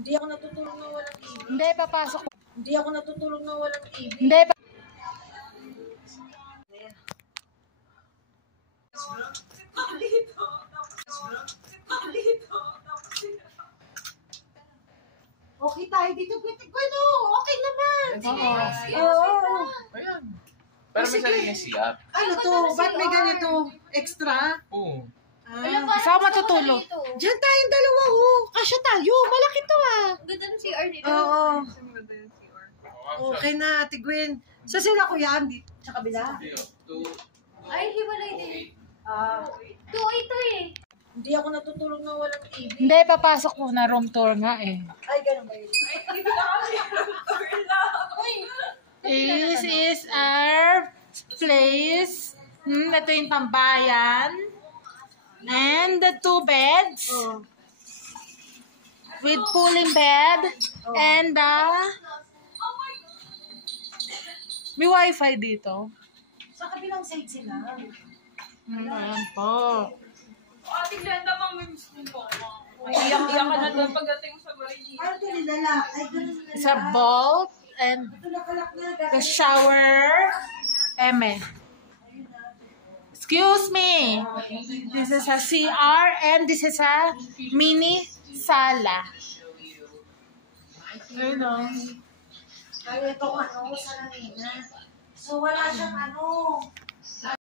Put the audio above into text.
Hindi ako natutulog na walang TV. Hindi, papasok. Hindi ako natutulog na walang TV. Hindi, Okay tayo dito. Ano? Okay naman. Oo. Ayan. Pero may sarili siya. Ano to? Ba't may ganito? Extra? Oo. Saan matutulog? Diyan tayong dalawa, Kasya tayo. Malaki to, Ang ganda ng CR dito. Oo. Okay na, Ate Gwen. Sa sila, kuya, sa kabila. Ay, hiwalay din. Ito eh. Hindi ako natutulog na walang TV. Hindi, papasok muna. Room tour nga eh. Ay, ganun ba yun? This is our place. Ito yung tambayan. And the 2 beds. Oh. With pulling bed. And may wifi dito. Sa kabilang side sila. Ayan po. Ate Glenda, mamimiss mo po. Iyak-iyak ka na doon pagdating sa Marini. Ano ito nilala? Ay, ganun nilala. It's a vault and Ito nakalak na. the shower. Eme. Excuse me. This is a CR and this is a mini sala. Ayun o. Ay, ito sa langina. So, wala siyang